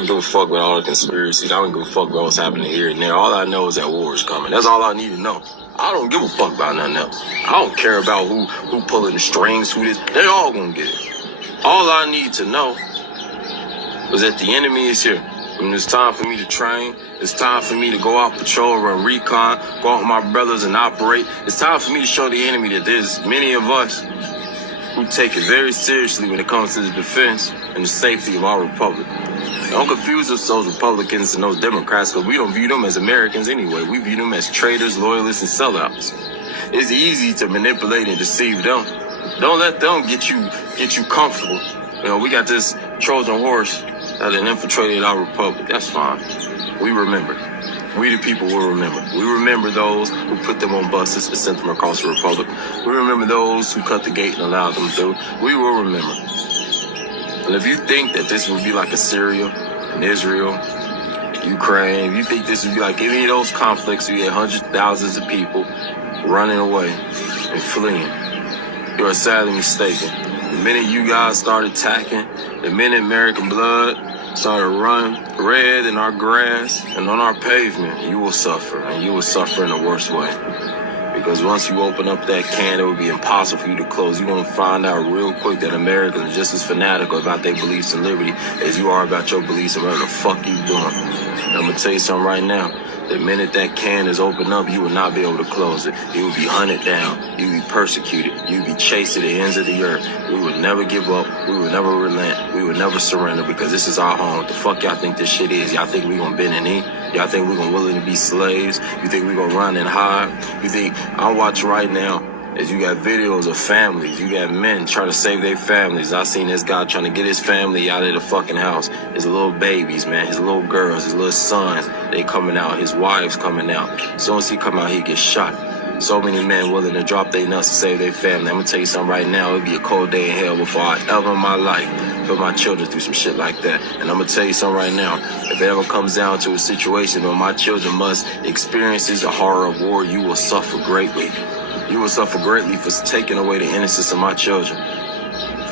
don't give a fuck about all the conspiracies. I don't give a fuck about what's happening here and there. All I know is that war is coming. That's all I need to know. I don't give a fuck about nothing else. I don't care about who pulling the strings, who this. They all gonna get it. All I need to know is that the enemy is here. And it's time for me to train. It's time for me to go out patrol, run recon, go out with my brothers and operate. It's time for me to show the enemy that there's many of us who take it very seriously when it comes to the defense and the safety of our republic. Don't confuse us, those Republicans and those Democrats, because we don't view them as Americans anyway. We view them as traitors, loyalists, and sellouts. It's easy to manipulate and deceive them. Don't let them get you comfortable. You know, we got this Trojan horse that had infiltrated our republic. That's fine. We remember. We the people will remember. We remember those who put them on buses and sent them across the republic. We remember those who cut the gate and allowed them through. We will remember. And if you think that this would be like Assyria and Israel, Ukraine, if you think this would be like any of those conflicts, you get hundreds of thousands of people running away and fleeing, you are sadly mistaken. The minute you guys start attacking, the minute American blood started running red in our grass and on our pavement, you will suffer, and you will suffer in the worst way. Because once you open up that can, it would be impossible for you to close. You're going to find out real quick that Americans are just as fanatical about their beliefs in liberty as you are about your beliefs in whatever the fuck you doing. And I'm going to tell you something right now. The minute that can is opened up, you will not be able to close it. You will be hunted down. You will be persecuted. You will be chased to the ends of the earth. We will never give up. We will never relent. We will never surrender because this is our home. What the fuck y'all think this shit is? Y'all think we gonna bend a knee? Y'all think we gonna willing to be slaves? You think we gonna run and hide? You think I'm watching right now as you got videos of families, you got men trying to save their families. I seen this guy trying to get his family out of the fucking house. His little babies, man, his little girls, his little sons, they coming out, his wives coming out. As soon as he come out, he gets shot. So many men willing to drop their nuts to save their family. I'm gonna tell you something right now, it'd be a cold day in hell before I ever in my life put my children through some shit like that. And I'm gonna tell you something right now, if it ever comes down to a situation where my children must experience the horror of war, you will suffer greatly. You will suffer greatly for taking away the innocence of my children,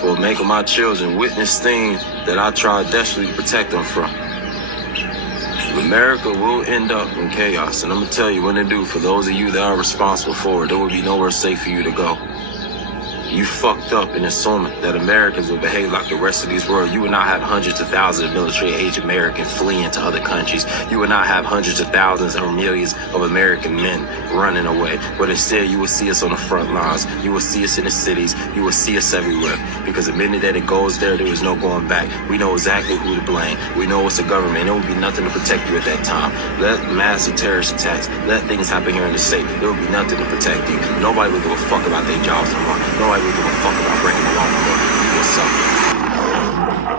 for making my children witness things that I try desperately to protect them from. America will end up in chaos, and I'm going to tell you when to do. For those of you that are responsible for it, there will be nowhere safe for you to go. You fucked up in assuming that Americans will behave like the rest of this world. You will not have hundreds of thousands of military-age Americans fleeing to other countries. You will not have hundreds of thousands or millions of American men running away. But instead, you will see us on the front lines. You will see us in the cities. You will see us everywhere. Because the minute that it goes there, there is no going back. We know exactly who to blame. We know it's the government. There will be nothing to protect you at that time. Let massive terrorist attacks, let things happen here in the state. There will be nothing to protect you. Nobody will give a fuck about their jobs anymore. Nobody will give a fuck about breaking the law no more. You will suffer.